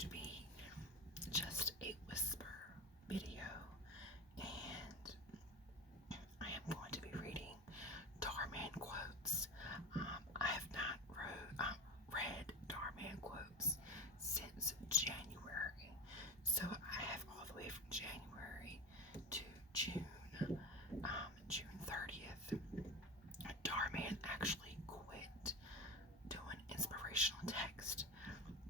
to be just a whisper video, and I am going to be reading Dhar Mann quotes. I have not read Dhar Mann quotes since January, so I have all the way from January to June, June 30th. Dhar Mann actually quit doing inspirational text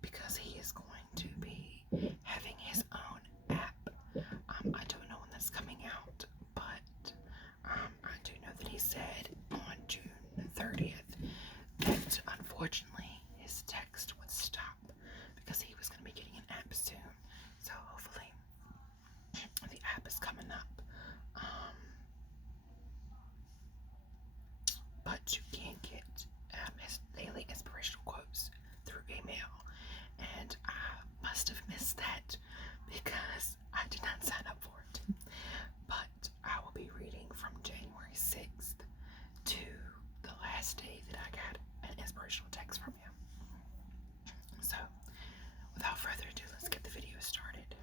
because he is going to be having his own app. I don't know when that's coming out, but I do know that he said on June 30th that unfortunately his text would stop because he was going to be getting an app soon. So hopefully the app is coming up. But you can get his daily inspirational quotes through email, and I must have missed that because I did not sign up for it. But I will be reading from January 6th to the last day that I got an inspirational text from him. So, without further ado, let's get the video started.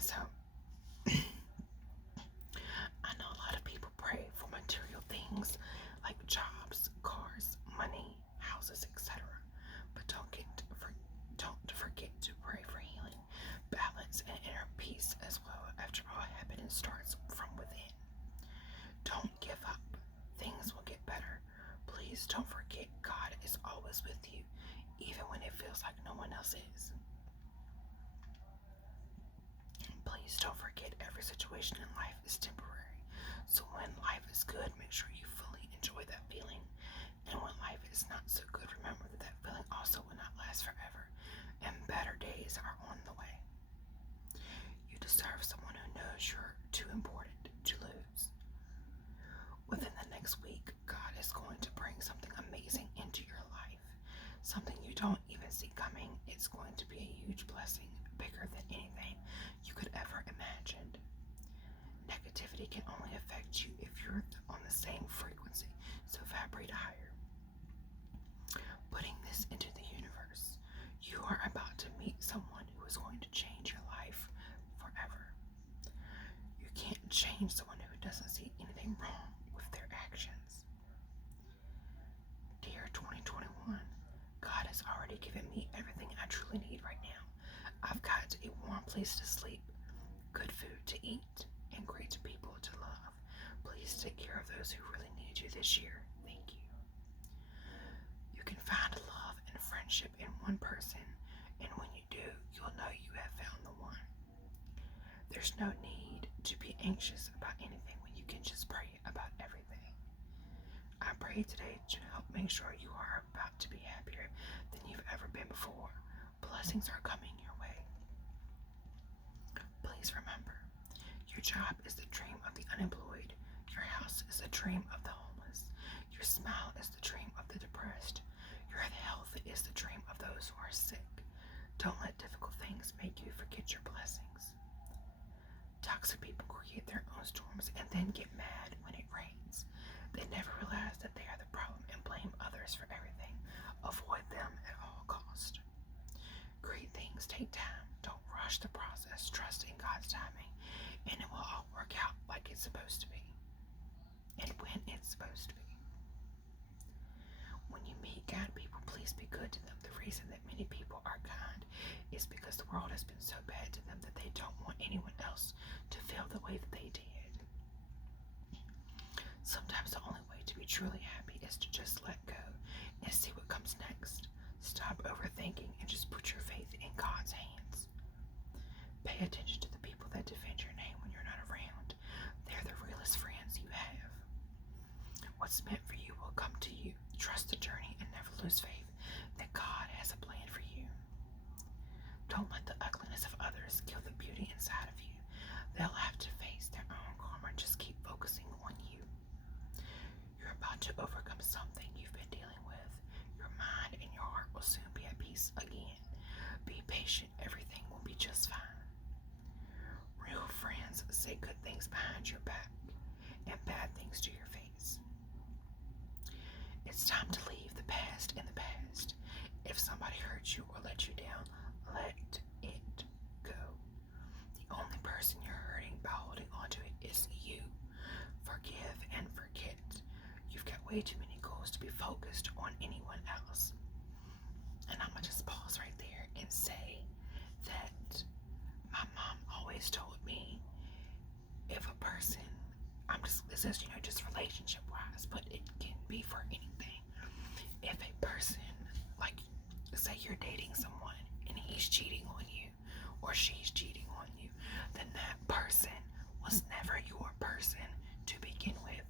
So, I know a lot of people pray for material things like jobs, cars, money, houses, etc. But don't forget to pray for healing, balance, and inner peace as well. After all, happiness starts from within. Don't give up. Things will get better. Please don't forget God is always with you, even when it feels like no one else is. Please don't forget every situation in life is temporary. So when life is good, make sure you fully enjoy that feeling. And when life is not so good, remember that that feeling also will not last forever, and better days are on the way. You deserve someone who knows you're too important to lose. Within the next week, God is going to bring something amazing into your life, something you don't even see coming. It's going to be a huge blessing, bigger than anything you could ever imagine. Negativity can only affect you if you're on the same frequency, so vibrate higher. Putting this into the universe, you are about to meet someone who is going to change your life forever. You can't change someone who doesn't see anything wrong with their actions. Dear 2021, God has already given me everything I truly need right now. I've got a warm place to sleep, good food to eat, and great people to love. Please take care of those who really need you this year. Thank you. You can find love and friendship in one person, and when you do, you'll know you have found the one. There's no need to be anxious about anything when you can just pray about everything. I pray today to help make sure you are about to be happier than you've ever been before. Blessings are coming your way. Please remember, your job is the dream of the unemployed. Your house is the dream of the homeless. Your smile is the dream of the depressed. Your health is the dream of those who are sick. Don't let difficult things make you forget your blessings. Toxic people create their own storms and then get mad when it rains. They never realize that they are the problem and blame others for everything. Avoid them at all cost. Great things take time. Don't rush the process. Trust in God's timing, and it will all work out like it's supposed to be, and when it's supposed to be. When you meet God people, please be good to them. The reason that many people are kind is because the world has been so bad to them that they don't want anyone else to feel the way that they did. Sometimes the only way to be truly happy is to just let go and see what comes next. Stop overthinking and just put your faith in God's hands. Pay attention to the people that defend your name when you're not around. They're the realest friends you have. What's meant for you will come to you. Trust the journey and never lose faith that God has a plan for you. Don't let the ugliness of others kill the beauty inside of you. They'll have to face their own karma. Just keep focusing on you. You're about to overcome something you've been dealing with. Your mind and your heart will soon be at peace again. Be patient. Everything will be just fine. Real friends say good things behind your back and bad things to your face. It's time to leave the past in the past. If somebody hurt you or let you down, way too many goals to be focused on anyone else. And I'm gonna just pause right there and say that my mom always told me, if a person, this is, just relationship wise, but it can be for anything. If a person, like, say you're dating someone and he's cheating on you or she's cheating on you, then that person was never your person to begin with.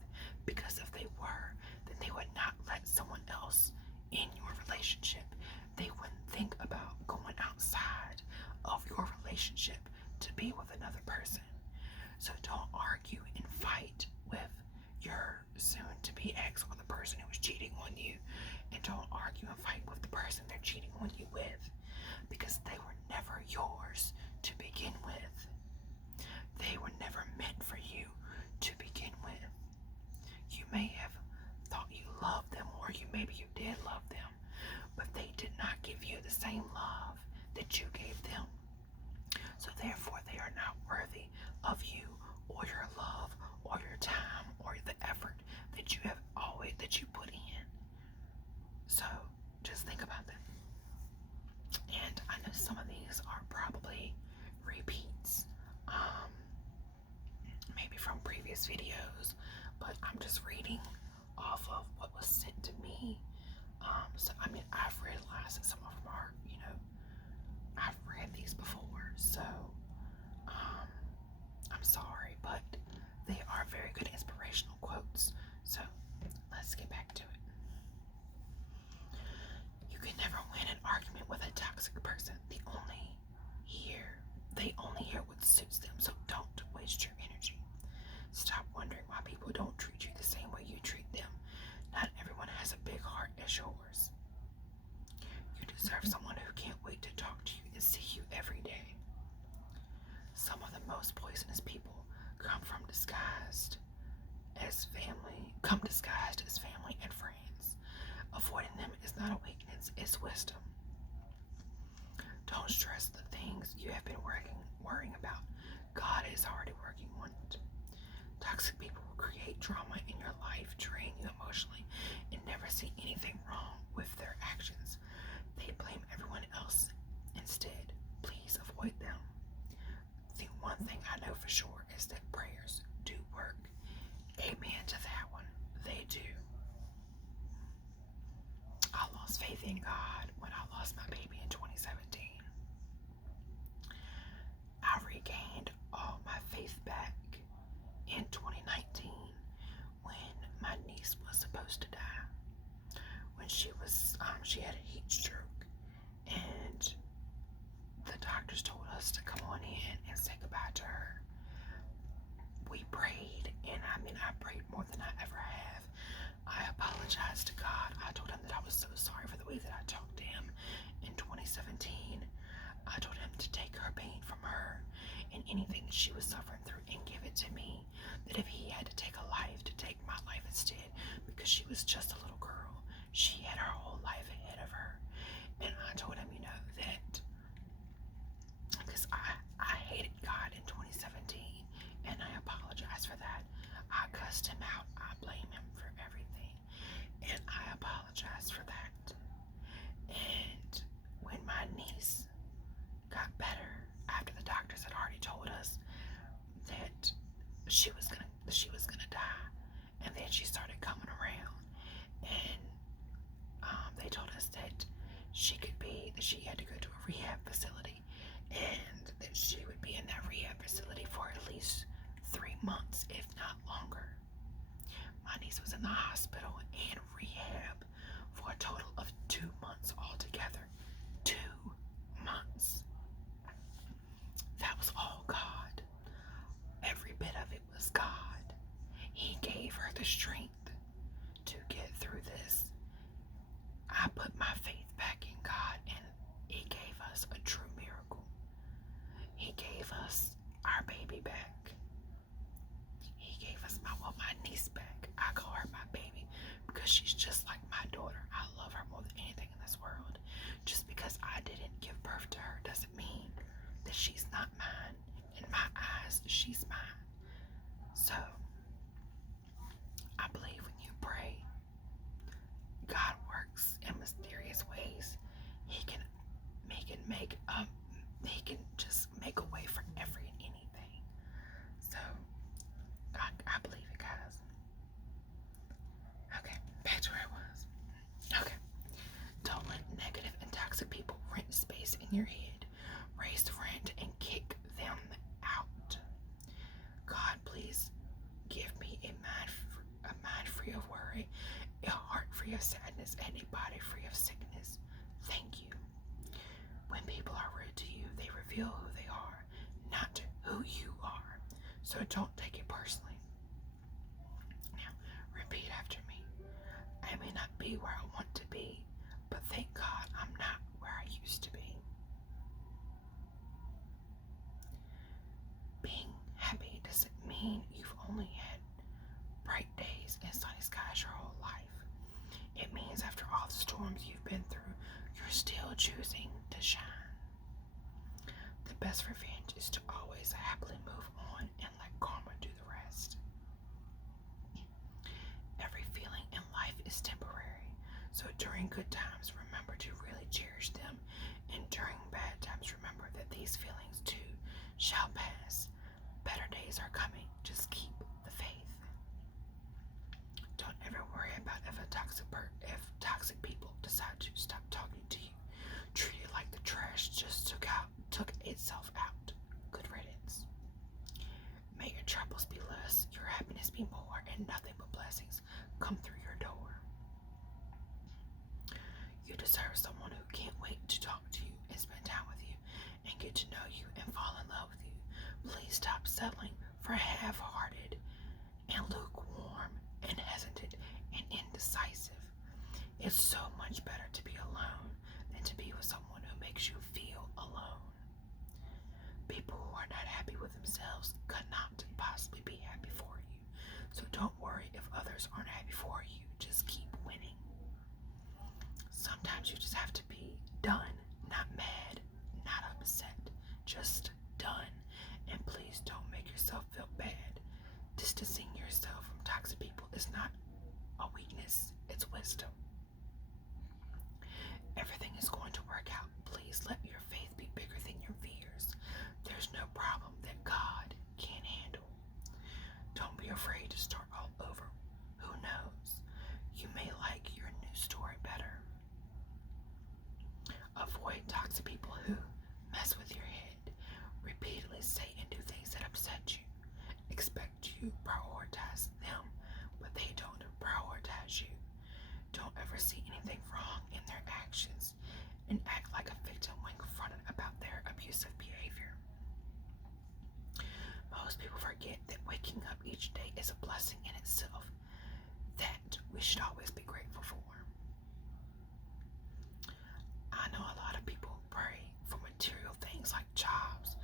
Because if they were, then they would not let someone else in your relationship. They wouldn't think about going outside of your relationship to be with another person. So don't argue and fight with your soon-to-be ex or the person who was cheating on you. And don't argue and fight with the person they're cheating on you with, because they were never yours to begin with. They were never meant for you to begin with. You may have thought you loved them, or maybe you did love them, but they did not give you the same love that you gave them. So therefore, they are not worthy of you or your love or your time or the effort that you put in. So just think about that. And I know some of these are probably repeats, maybe from previous videos, but I'm just reading off of what was sent to me. So I've realized that some of them are, I've read these before, so I'm sorry, but they are very good inspirational quotes. So let's get back to it. You can never win an argument with a toxic person. They only hear what suits them, so don't waste your energy. Stop wondering why people don't treat you the same way you treat them. Not everyone has a big heart as yours. You deserve someone who can't wait to talk to you and see you every day. Some of the most poisonous people come disguised as family and friends. Avoiding them is not a weakness, it's wisdom. Don't stress the things you have been worrying about. God is already working on it. Toxic people will create drama in your life, drain you emotionally, and never see anything wrong with their actions. They blame everyone else instead. Please avoid them. The one thing I know for sure is that prayers do work. Amen to that one. They do. I lost faith in God when I lost my baby in 2017. I regained all my faith back in 2019 when my niece was supposed to die. When she had a heat stroke, and the doctors told us to come on in and say goodbye to her. We prayed, and I prayed more than I ever have. I apologized to God. I told him that I was so sorry for the way that I talked to him in 2017. I told him to take her pain from her and anything that she was suffering through and give it to me. That if he had to take a life, to take my life instead, because she was just a little girl. She had her whole life ahead of her. And I told him, that because I hated God in 2017, and I apologize for that. I cussed him out. I blame him for everything, and I apologize for that. And when my niece got better, after the doctors had already told us that she was gonna die, and then she started coming around, and they told us that she had to go to a rehab facility, and that she would be in that rehab facility for at least 3 months, if not longer. My niece was in the hospital and rehab for a total of 2 months altogether. 2 months. That was all God. Every bit of it was God. He gave her the strength to get through this. I put my faith back in God, and He gave us a true miracle. He gave us our baby back. He gave us my niece back. I call her my baby because she's just like my daughter. I love her more than anything in this world. Just because I didn't give birth to her doesn't mean that she's not mine. In my eyes, she's mine. So I believe when you pray he can just make a way for every and anything. So I believe it, guys. Okay, back to where I was. Okay. Don't let negative and toxic people rent space in your head, raise the rent, and kick them out. God, please give me a mind free of worry, a heart free of sadness, and a body free of sickness. Thank you. When people are rude to you, they reveal who they are, not who you are. So don't take it personally. Now, repeat after me. I may not be where I want to be, but thank God I'm not where I used to be. Being happy doesn't mean you've only had bright days and sunny skies your whole life. It means after all the storms you've been through, you're still choosing to shine. The best revenge is to always happily move on and let karma do the rest. Every feeling in life is temporary, so during good times, remember to really cherish them, and during bad times, remember that these feelings too shall pass. Better days are coming, just keep the faith. Don't ever worry about if toxic people decide to stop talking to you. Treat it like the trash just took itself out. Good riddance. May your troubles be less, your happiness be more, and nothing but blessings come through your door. You deserve someone who can't wait to talk to you and spend time with you and get to know you and fall in love with you. Please stop settling for half-hearted and lukewarm and hesitant and indecisive. It's so much better to be alone than to be with someone who makes you feel alone. People who are not happy with themselves could not possibly be happy for you. So don't worry if others aren't happy for you. Just keep winning. Sometimes you just have to be done, not mad, not upset, just done. And please don't make yourself feel bad. Distancing yourself from toxic people is not a weakness, it's wisdom. Everything is going to work out. Please let your faith be bigger than your fears. There's no problem that God can't handle. Don't be afraid to start all over. Who knows? You may like your new story better. Avoid toxic people who mess with your head, repeatedly say and do things that upset you. Expect you prioritize them, but they don't prioritize you. Don't ever see anything wrong in their actions and act like a victim when confronted about their abusive behavior. Most people forget that waking up each day is a blessing in itself that we should always be grateful for. I know a lot of people pray for material things like jobs,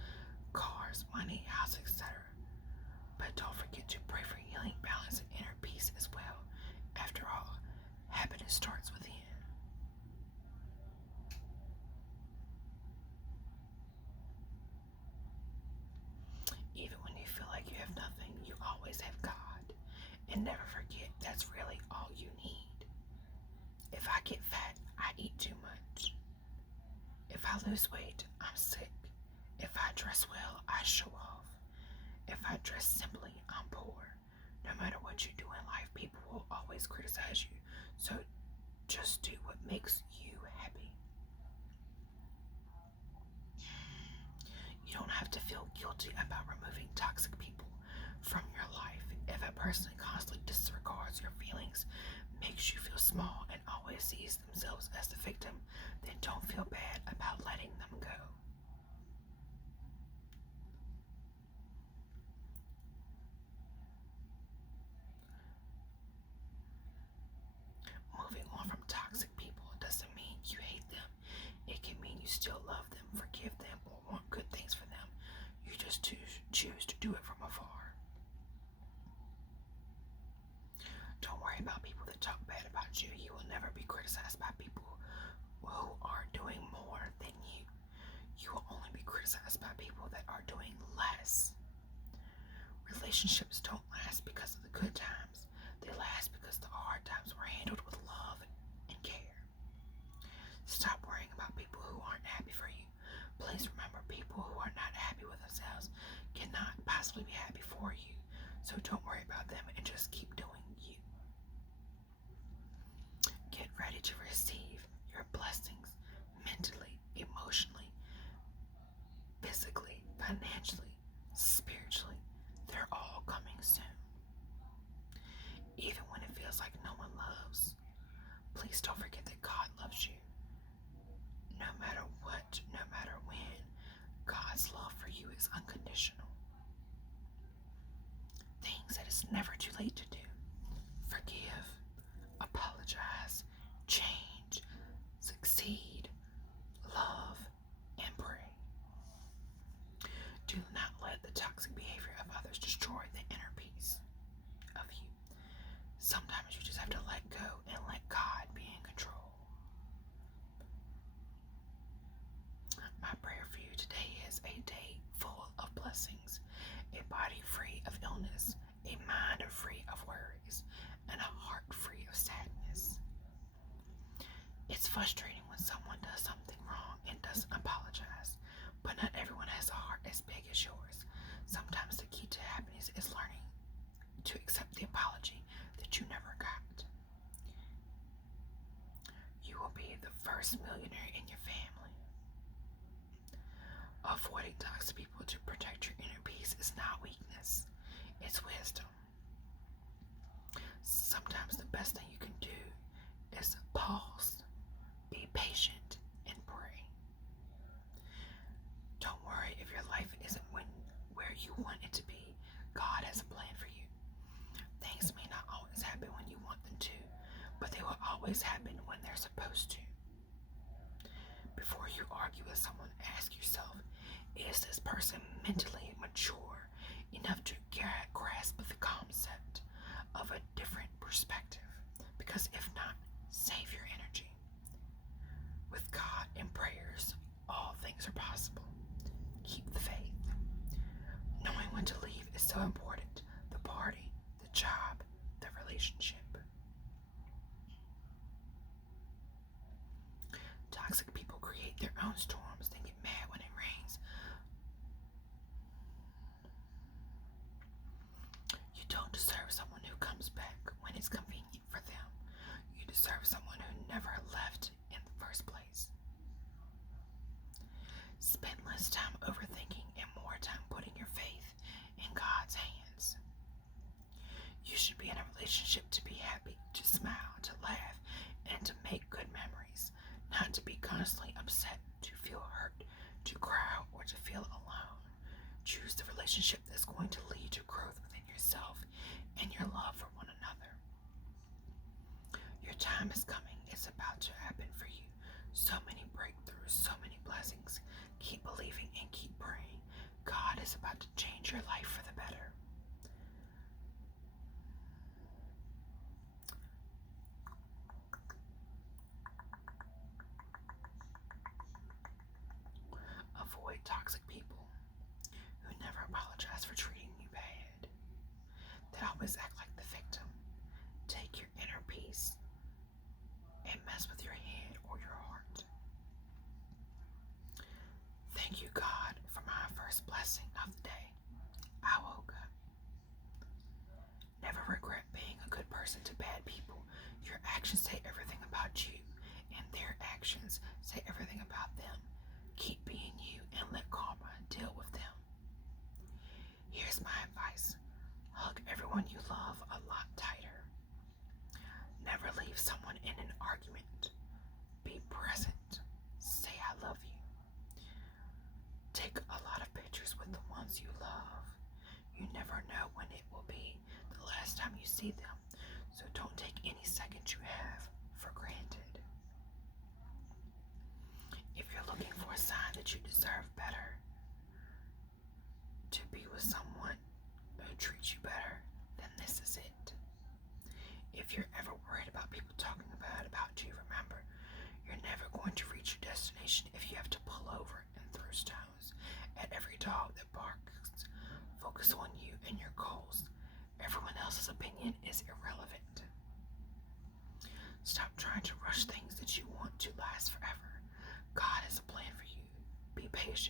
cars, money, house, etc. But don't forget to pray for healing, balance, and inner peace as well. After all, happiness starts within. Even when you feel like you have nothing, you always have God. And never forget, that's really all you need. If I get fat, I eat too much. If I lose weight, I'm sick. If I dress well, I show off. If I dress simply, I'm poor. No matter what you do in life, people will always criticize you. So just do what makes you happy. You don't have to feel guilty about removing toxic people from your life. If a person constantly disregards your feelings, makes you feel small, and always sees themselves as the victim, then don't feel bad about letting them go. Moving on from toxic people doesn't mean you hate them. It can mean you still love them, forgive them, or want good things for them. You just choose to do it from afar. Don't worry about people that talk bad about you. You will never be criticized by people who are doing more than you. You will only be criticized by people that are doing less. Relationships don't last because of the good times. They last because the hard times were handled with love and care. Stop worrying about people who aren't happy for you. Please remember, people who are not happy with themselves cannot possibly be happy for you. So don't worry about them and just keep doing you. Get ready to receive your blessings mentally, emotionally, physically, financially, spiritually. They're all coming soon. Even when it feels like no one loves, please don't forget that God loves you. No matter what, no matter when, God's love for you is unconditional. Things that it's never too late to do. Forgive, apologize, change, succeed, love, and pray. Do not let the toxic behavior of others destroy the inner peace of you. Sometimes you just have to let go and let God be in control. My prayer for you today is a day full of blessings, a body free of illness, a mind free of worries, and a heart free of sadness. It's frustrating when someone does something wrong and doesn't apologize, but not everyone has a heart as big as yours. Sometimes the key to happiness is learning to accept the apology that you never got. You will be the first millionaire in your family. Avoiding toxic people to protect your inner peace is not weakness, it's wisdom. Sometimes the best thing you can do is pause, be patient, and pray. Don't worry if your life isn't where you want it to be. God has a plan for you. Things may not always happen when you want them to, but they will always happen when they're supposed to. Before you argue with someone, ask yourself, is this person mentally mature enough to grasp the concept of a different perspective? Because if not, save your energy. With God and prayers, all things are possible. Keep the faith. Knowing when to leave is so important. The party, the job, the relationship. Toxic people create their own storms, then get mad when it rains. You don't deserve someone who comes back when it's convenient for them. You deserve someone who never left in the first place. Spend less time overthinking and more time putting your faith in God's hands. You should be in a relationship to be happy, to smile, to laugh, and to make good memories, not to be constantly upset, to feel hurt, to cry, or to feel alone. Choose the relationship that's going to lead to growth within yourself and your love for one another. Your time is coming. It's about to happen for you. So many breakthroughs, so many blessings. Keep believing and keep praying. God is about to change your life for the better. Avoid toxic people who never apologize for treating you bad, that always act like the victim. Take your inner peace and mess with your head or your heart. Thank you, God, for my first blessing of the day. I woke up. Never regret being a good person to bad people. Your actions say everything about you, and their actions say everything about them. Keep being you and let karma deal with them. Here's my advice. Hug everyone you love a lot tighter. Never leave someone in an argument. Be present. Say I love you. Take a lot of pictures with the ones you love. You never know when it will be the last time you see them, so don't take any second you have for granted. If you're looking for a sign that you deserve better, to be with someone who treats you better, then this is it. If you're ever worried about people talking bad about you, remember, you're never going to reach your destination if you have to pull over and throw stones at every dog that barks. Focus on you and your goals. Everyone else's opinion is irrelevant. Stop trying to rush things that you want to last forever. God has a plan for you. Be patient.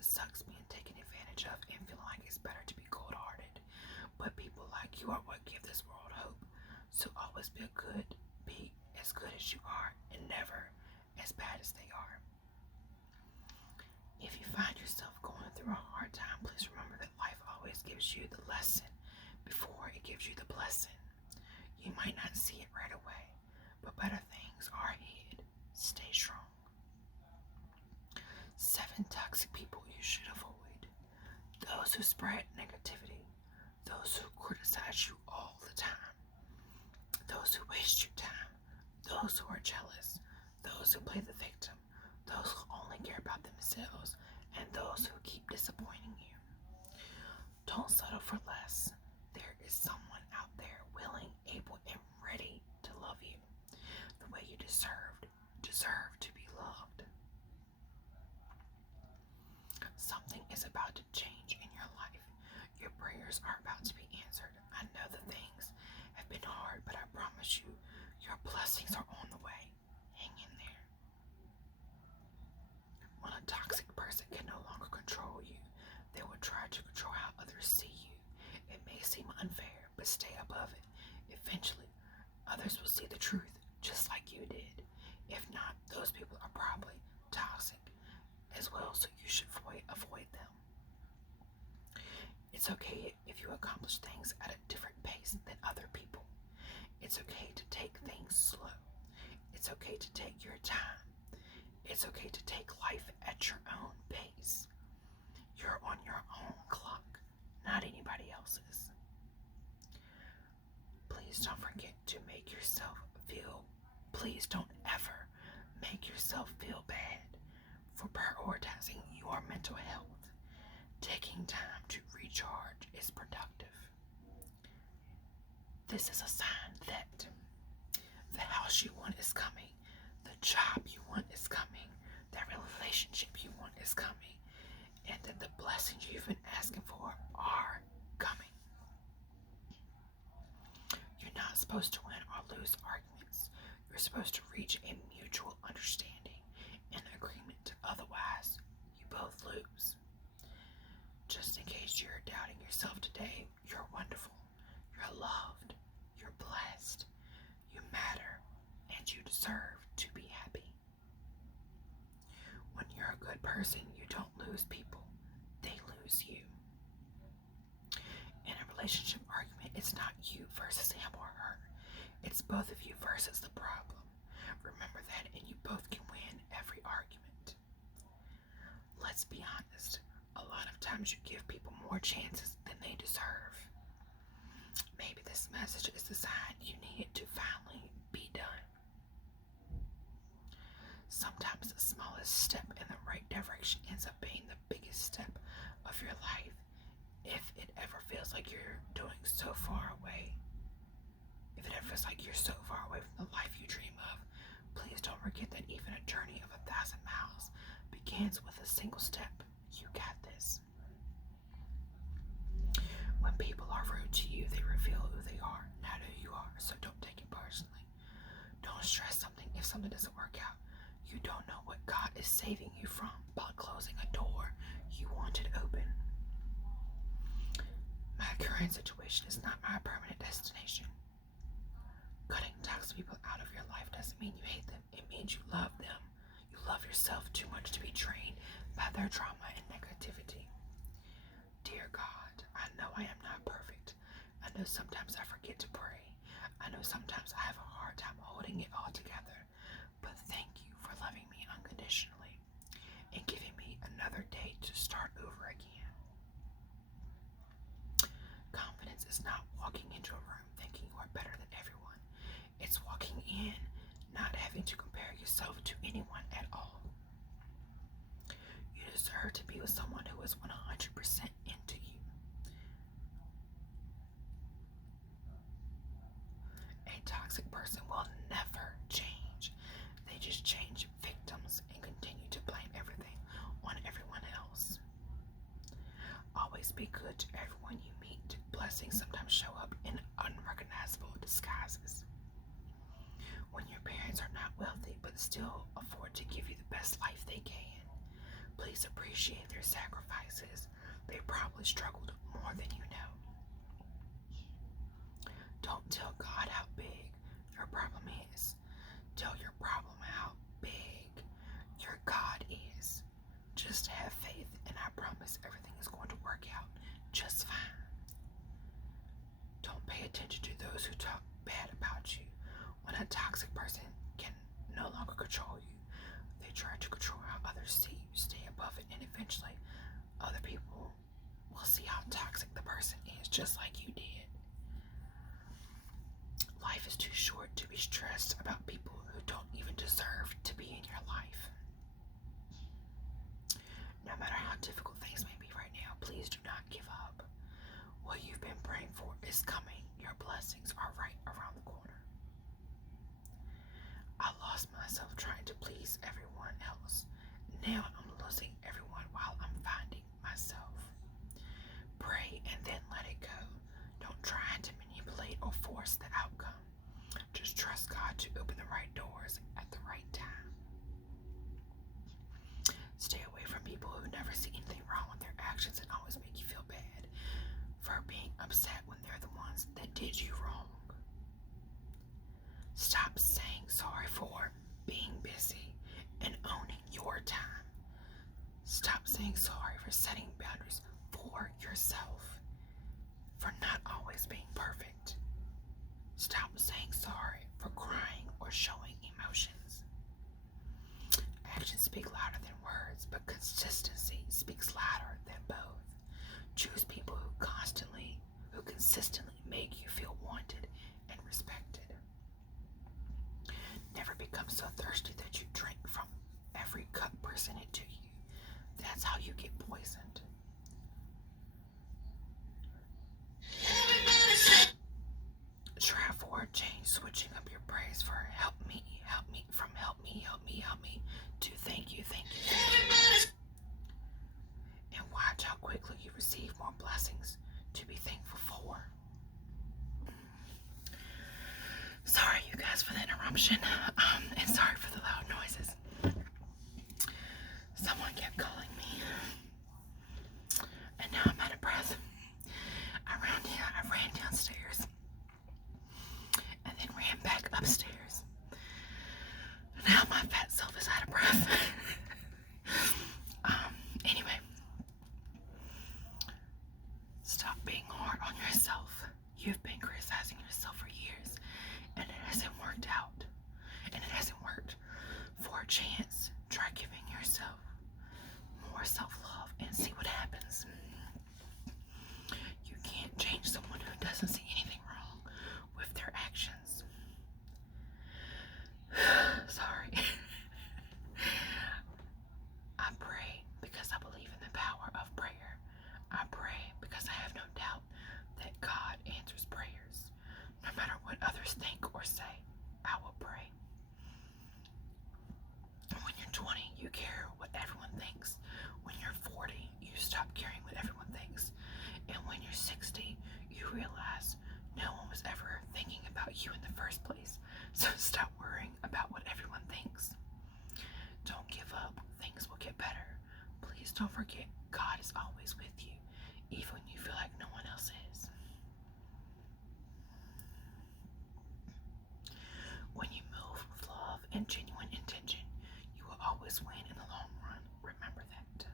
it sucks being taken advantage of and feeling like it's better to be cold-hearted. But people like you are what give this world hope. So always be as good as you are and never as bad as they are. If you find yourself going through a hard time, please remember that life always gives you the lesson before it gives you the blessing. You might not see it right away, but better things are ahead. Stay strong. 7 toxic people you should avoid. Those who spread negativity. Those who criticize you all the time. Those who waste your time. Those who are jealous. Those who play the victim. Those who only care about themselves. And those who keep disappointing you. Don't settle for less. There is someone out there willing, able, and ready to love you the way you deserve to be loved. Something is about to change in your life. Your prayers are about to be answered. I know that things have been hard, but I promise you, your blessings are on the way. Hang in there. When a toxic person can no longer control you, they will try to control how others see you. It may seem unfair, but stay above it. Eventually, others will see the truth, just like you did. If not, those people are probably toxic as well, so you should avoid them. It's okay if you accomplish things at a different pace than other people. It's okay to take things slow. It's okay to take your time. It's okay to take life at your own pace. You're on your own clock, not anybody else's. Please don't forget to make yourself feel, please don't ever make yourself feel bad for prioritizing your mental health. Taking time to recharge is productive. This is a sign that the house you want is coming, the job you want is coming, the relationship you want is coming, and that the blessings you've been asking for are coming. You're not supposed to win or lose arguments. You're supposed to reach a mutual understanding and agreement. Otherwise, you both lose. Just in case you're doubting yourself today, you're wonderful. You're loved. You're blessed. You matter. And you deserve to be happy. When you're a good person, you don't lose people. They lose you. In a relationship argument, it's not you versus him or her. It's both of you versus the problem. Remember that, and you both can win every argument. Let's be honest. A lot of times you give people more chances than they deserve. Maybe this message is the sign you needed to finally be done. Sometimes the smallest step in the right direction ends up being the biggest step of your life. If it ever feels like you're doing so far away, if it ever feels like you're so far away from the life you dream of, please don't forget that even a journey of 1,000 miles begins with a single step. You got this. When people are rude to you, they reveal who they are, not who you are, so don't take it personally. Don't stress something if something doesn't work out. You don't know what God is saving you from by closing a door you wanted open. My current situation is not my permanent destination. Cutting toxic people out of your life doesn't mean you hate them. It means you love them. You love yourself too much to be drained by their drama and negativity. Dear God, I know I am not perfect. I know sometimes I forget to pray. I know sometimes I have a hard time holding it all together. But thank you for loving me unconditionally and giving me another day to start over again. Confidence is not walking into a room thinking you are better than everyone. It's walking in, not having to compare yourself to anyone at all. You deserve to be with someone who is 100% into you. A toxic person will never change. They just change victims and continue to blame everything on everyone else. Always be good to everyone you meet. Blessings sometimes show up in unrecognizable disguises. When your parents are not wealthy but still afford to give you the best life they can, Please appreciate their sacrifices. They probably struggled more than you know. Don't tell God how big your problem is. Tell your problem how big your God is. Just have faith, and I promise everything is going to work out just fine. Don't pay attention to those who talk bad about you. When a toxic person can no longer control you, they try to control how others see you. Stay above it, and eventually other people will see how toxic the person is, just like you did. Life is too short to be stressed about people who don't even deserve to be in your life. No matter how difficult things may be right now, please do not give up. What you've been praying for is coming. Your blessings are right around the corner. I lost myself trying to please everyone else. Now I'm losing everyone while I'm finding myself. Pray and then let it go. Don't try to manipulate or force the outcome. Just trust God to open the right doors at the right time. Stay away from people who never see anything wrong with their actions and always make you feel bad for being upset when they're the ones that did you wrong. Stop saying sorry for being busy and owning your time. Stop saying sorry for setting boundaries for yourself, for not always being perfect. Stop saying sorry for crying or showing emotions. Actions speak louder than words, but consistency speaks louder than both. Choose people who consistently make you feel wanted and respected. Never become so thirsty that you drink from every cup presented to you. That's how you get poisoned. Try for a change, switching up your praise for help me, from help me, to thank you. And watch how quickly you receive more blessings to be thankful for. Sorry, you guys, for the interruption, and sorry for the loud noises. Someone kept calling me, and now I'm out of breath. I ran downstairs, and then ran back upstairs. Now my fat self is out of breath. Anyway, stop being hard on yourself. You've been criticizing yourself for years, and it hasn't worked out. And it hasn't worked. For a chance, try giving yourself more self-love and see what happens. You can't change someone who doesn't see anything wrong with their actions. Sorry. I pray because I believe in the power of prayer. I pray because I have no doubt that God answers prayers. No matter what others think or say, I will pray. When you're 20, you care what everyone thinks. When you're 40, you stop caring what everyone thinks. And when you're 60, you realize no one was ever thinking about you in the first place. So stop worrying about what everyone thinks. Don't give up. Things will get better. Please don't forget God is always with you, even when you feel like no one else is. When you move with love and genuine intention, you will always win in the long run. Remember that.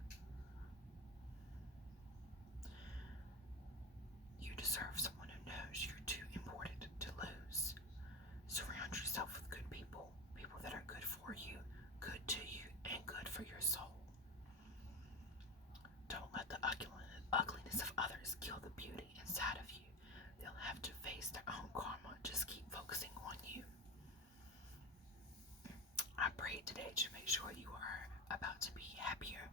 You deserve someone who knows you're too important to lose. Surround yourself with good people, people that are good for you, good to you, and good for your soul. Don't let the ugliness of others kill the beauty inside of you. They'll have to face their own karma. Just keep focusing on you. I prayed today to make sure you are about to be happier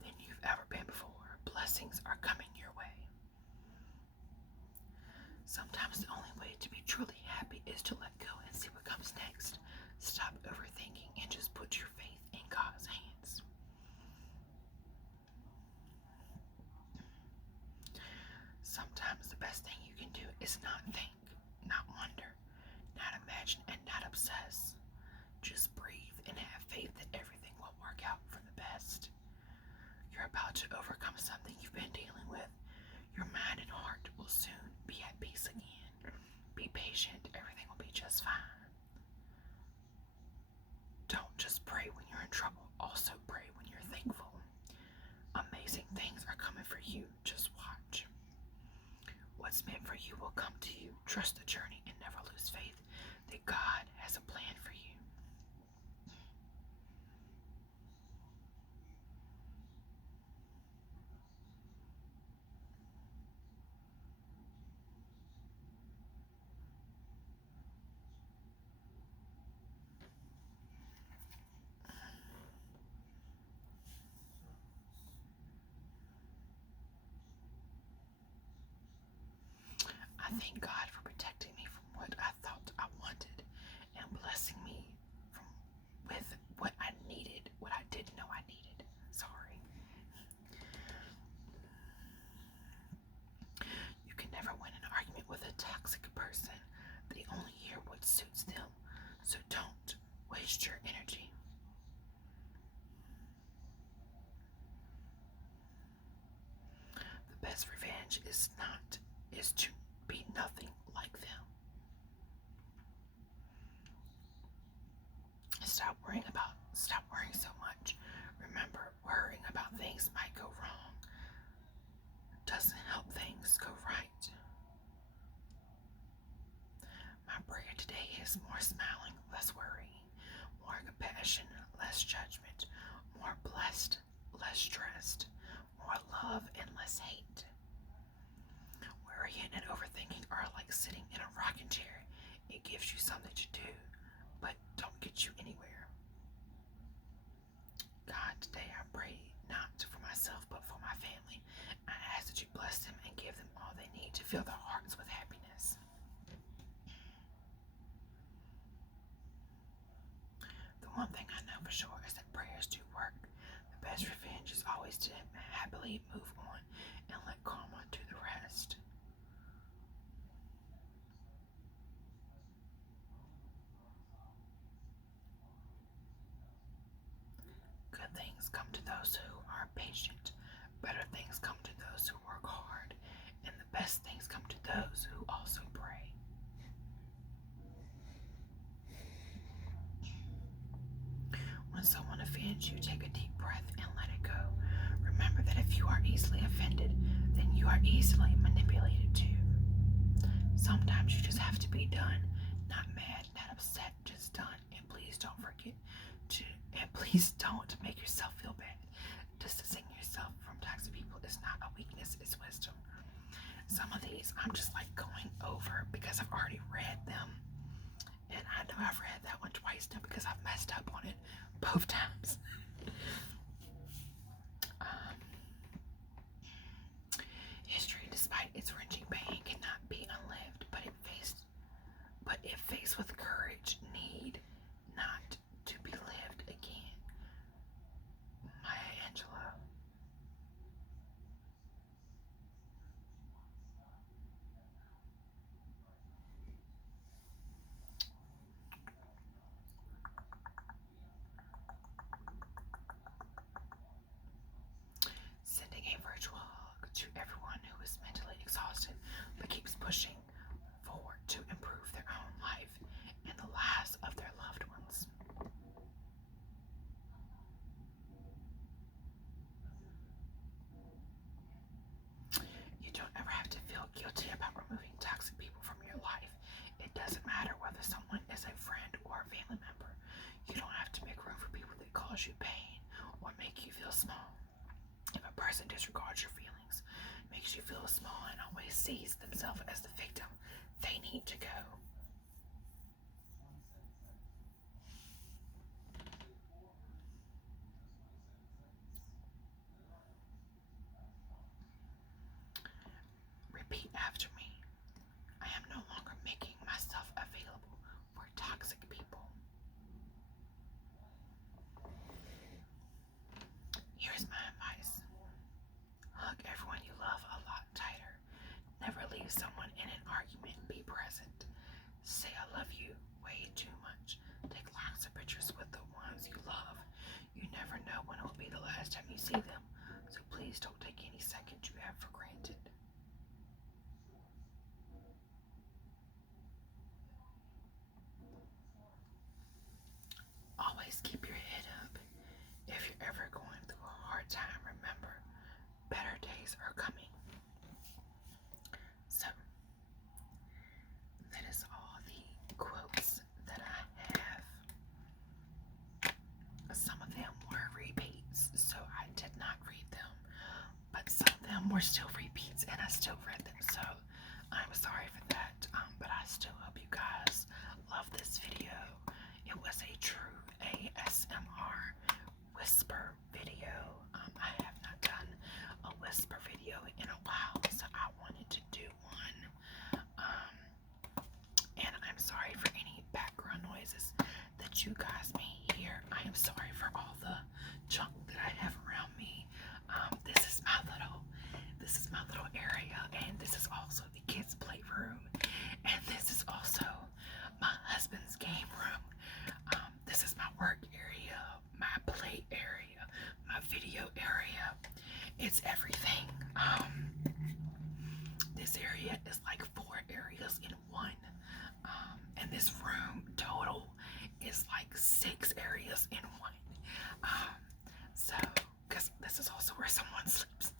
than you've ever been before. Blessings are coming your way. Sometimes the only way to be truly happy is to let go and see what comes next. Stop overthinking and just put your faith in God's hands. Sometimes the best thing you can do is not think, not wonder, not imagine, and not obsess. Just breathe and have faith that everything will work out for the best. about to overcome something you've been dealing with. Your mind and heart will soon be at peace again. Be patient, everything will be just fine. Don't just pray when you're in trouble, also pray when you're thankful. Amazing things are coming for you, just watch. What's meant for you will come to you. Trust the journey and never lose faith that God has a plan for you. I thank God for protecting me from what I thought I wanted and blessing me with what I needed, what I didn't know I needed. Sorry. You can never win an argument with a toxic person. They only hear what suits them, so don't waste your energy. The best revenge is to be nothing like them. Stop worrying so much. Remember, worrying about things might go wrong doesn't help things go right. My prayer today is more smiling, less worrying, more compassion, less judgment, more blessed, less stressed, more love and less hate. Worrying and overthinking are like sitting in a rocking chair. It gives you something to do, but don't get you anywhere. God, today I pray not for myself, but for my family. I ask that you bless them and give them all they need to fill their hearts with happiness. The one thing I know for sure is that prayers do work. The best revenge is always to happily move on and let karma do the rest. Good things come to those who are patient. Better things come to those who work hard. And the best things come to those who also pray. When someone offends you, take a deep breath and let it go. Remember that if you are easily offended, then you are easily manipulated too. Sometimes you just have to be done. Not mad, not upset, just done. And please don't make yourself feel bad. Distancing yourself from toxic people is not a weakness, it's wisdom. Some of these I'm just like going over because I've already read them. And I know I've read that one twice now because I've messed up on it both times. History, despite its wrenching pain, cannot be unlived, but if faced with courage, need not to be lived again. Maya Angelou. Sending a virtual hug to everyone who is mentally exhausted but keeps pushing forward to improve their own life and the lives of their loved ones. You don't ever have to feel guilty about removing toxic people from your life. It doesn't matter whether someone is a friend or a family member. You don't have to make room for people that cause you pain or make you feel small. If a person disregards your feelings, makes you feel small, and always sees themselves as the victim, they need to go. Repeat after me. I am no longer making myself available for toxic people. Here's my advice. Hug everyone you love a lot tighter. Never leave someone in an argument. Be present. Say I love you way too much. Take lots of pictures with the ones you love. You never know when it will be the last time you see them. So days are coming. So that is all the quotes that I have. Some of them were repeats, so I did not read them, but some of them were still repeats and I still read them, so I'm sorry for that, but I still hope you guys love this video. It was a true ASMR whisper video. I have not done a whisper video in a while, so I wanted to do one. And I'm sorry for any background noises that you guys may hear. I am sorry for all the junk that I have around me. This is my little area, and this is also the kids' playroom, and this is also my husband's game room. This is my work area, my play area, my video area. It's everything. This area is like 4 areas in one. And this room total is like 6 areas in one. So, because this is also where someone sleeps.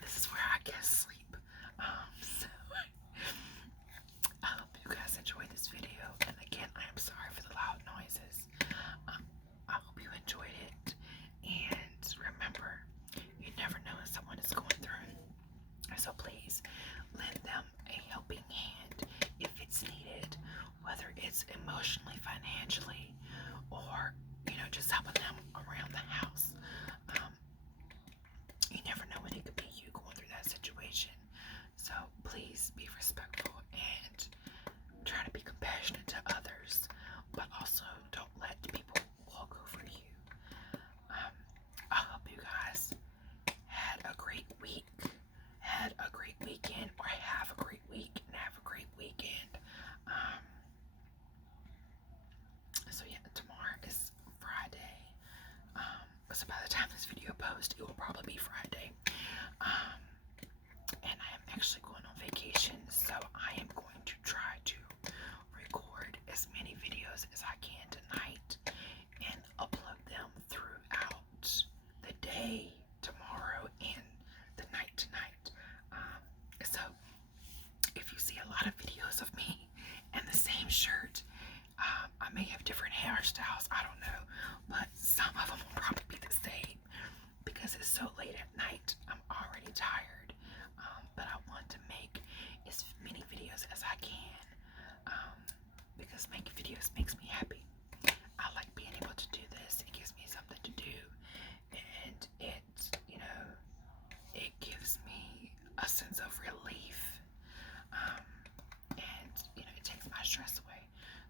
This is where I guess sleep. So, I hope you guys enjoy this video. And again, I am sorry for the loud noises. I hope you enjoyed it. And remember, you never know what someone is going through. So please lend them a helping hand if it's needed, whether it's emotionally, financially, or just helping them around the house. You never know when it could be you going through that situation. So please be respectful and try to be compassionate to others, but also don't let people walk over you. I hope you guys had a great week, had a great weekend, or have a great week and have a great weekend. So yeah, tomorrow is Friday. So by the time this video posts, it will probably be Friday. And I am actually going on vacation, so I am going to try to record as many videos as I can tonight and upload them throughout the day, tomorrow, and the night tonight. So if you see a lot of videos of me in the same shirt, I may have different hairstyles, I don't know, but some of them will probably be the same because it's so late at night. I'm already tired, but I want to make as many videos as I can, because making videos makes me happy. I like being able to do this. It gives me something to do, and it gives me a sense of relief, and it takes my stress away.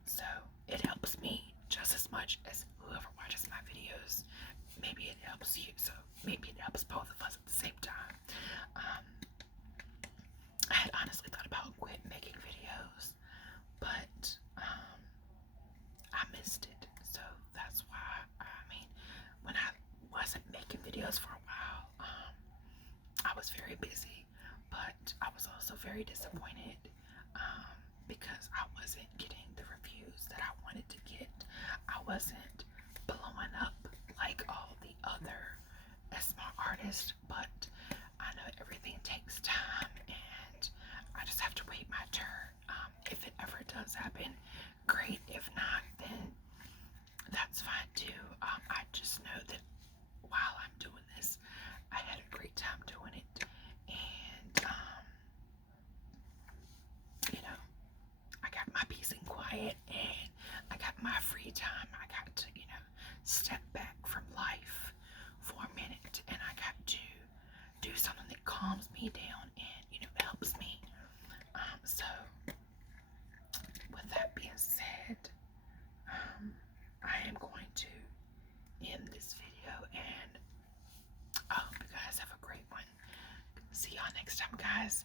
So it helps me just as much as whoever watches my videos. Maybe it helps you, so maybe it helps both of us at the same time. I had honestly thought about quit making videos, but I missed it. So that's why, when I wasn't making videos for a while, I was very busy, but I was also very disappointed because I wasn't getting the reviews that I wanted to get. I wasn't blowing up like all the other smart artists, but I know everything takes time and I just have to wait my turn. If it ever does happen, great. If not, then that's fine too. I just know that while I'm doing this, I had a great time doing it, and I got my peace and quiet, and I got my free time. I got to step back from life for a minute, and I got to do something that calms me down and helps me. So with that being said, I am going to end this video, and I hope you guys have a great one. See y'all next time, guys.